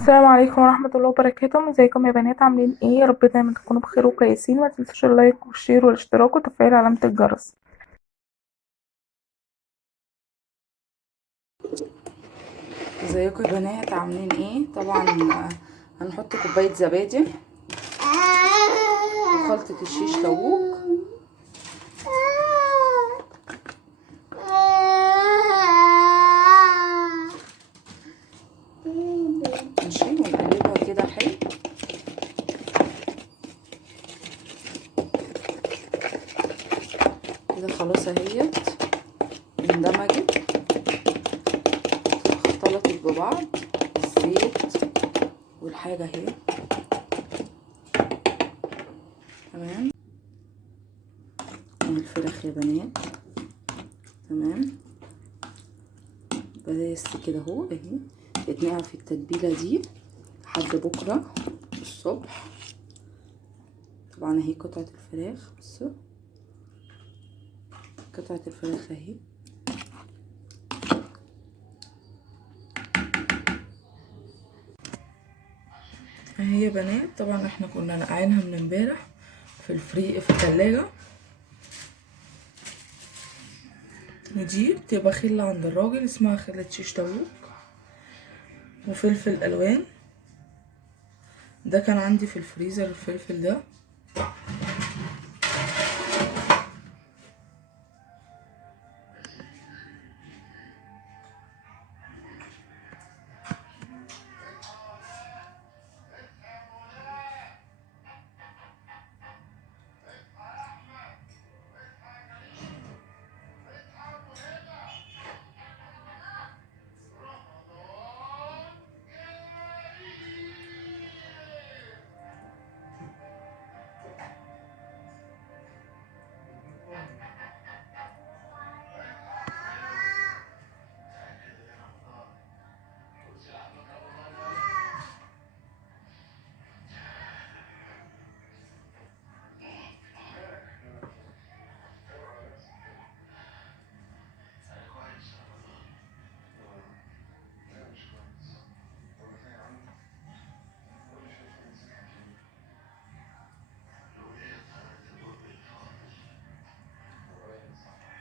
السلام عليكم ورحمة الله وبركاته. ازيكم يا بنات؟ عاملين ايه؟ يا رب دايما تكونوا بخير وكويسين. ما تنسوش اللايك والشير والاشتراك وتفعيل علامة الجرس. ازيكم يا بنات؟ عاملين ايه؟ طبعا هنحط كوباية زبادي وخلطة الشيش طاووق ماشي، ونقلبها كده حلو. كده خلاص اهيت اندمجت اختلطت ببعض الزيت والحاجة اهي. تمام. والفراخ يا بنات تمام بس كده اهو اهي اتنقع في التتبيله دي لحد بكره الصبح. طبعا اهي قطعه الفراخ، بصوا قطعه الفراخ اهي. اهي يا بنات طبعا احنا كنا نقعينها من امبارح في التلاجة. ودي بتبقى خلة عند الراجل اسمها خلة شيش طاووق وفلفل الوان. ده كان عندي في الفريزر الفلفل ده.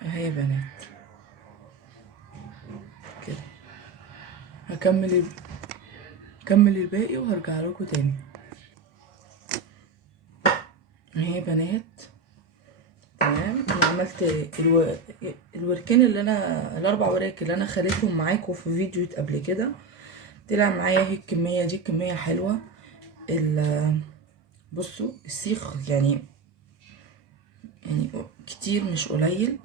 اهي يا بنات كده هكمل الباقي وهرجع لكم تاني. اهي يا بنات تمام. انا عملت الوركين اللي انا الاربع وراك اللي انا خليتهم معاكم في فيديو قبل كده. طلع معايا اهي الكميه دي كميه حلوه. بصوا السيخ يعني كتير مش قليل.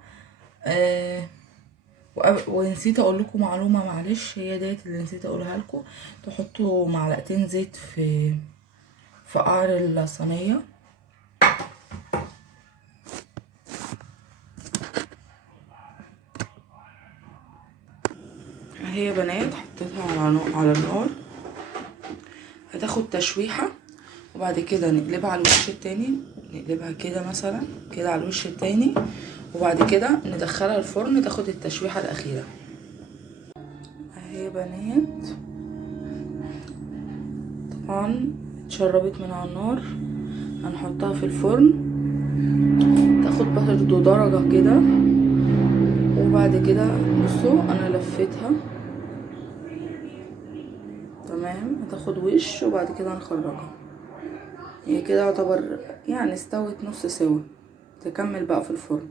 ونسيت اقول لكم معلومه، معلش هي ديت اللي نسيت اقولها لكم. تحطوا معلقتين زيت في قعر الصينيه. اهي يا بنات حطيتها على النار، هتاخد تشويحه وبعد كده نقلبها على الوش التاني. نقلبها كده مثلا كده على الوش التاني وبعد كده ندخلها الفرن تاخد التشويحه الاخيره. اهي يا بنات طبعا اتشربت من على النار. هنحطها في الفرن تاخد برضو درجه كده وبعد كده بصوا انا لفيتها تمام. هتاخد وش وبعد كده هنخرجها. هي كده يعتبر يعني استوت نص سوا. تكمل بقى في الفرن.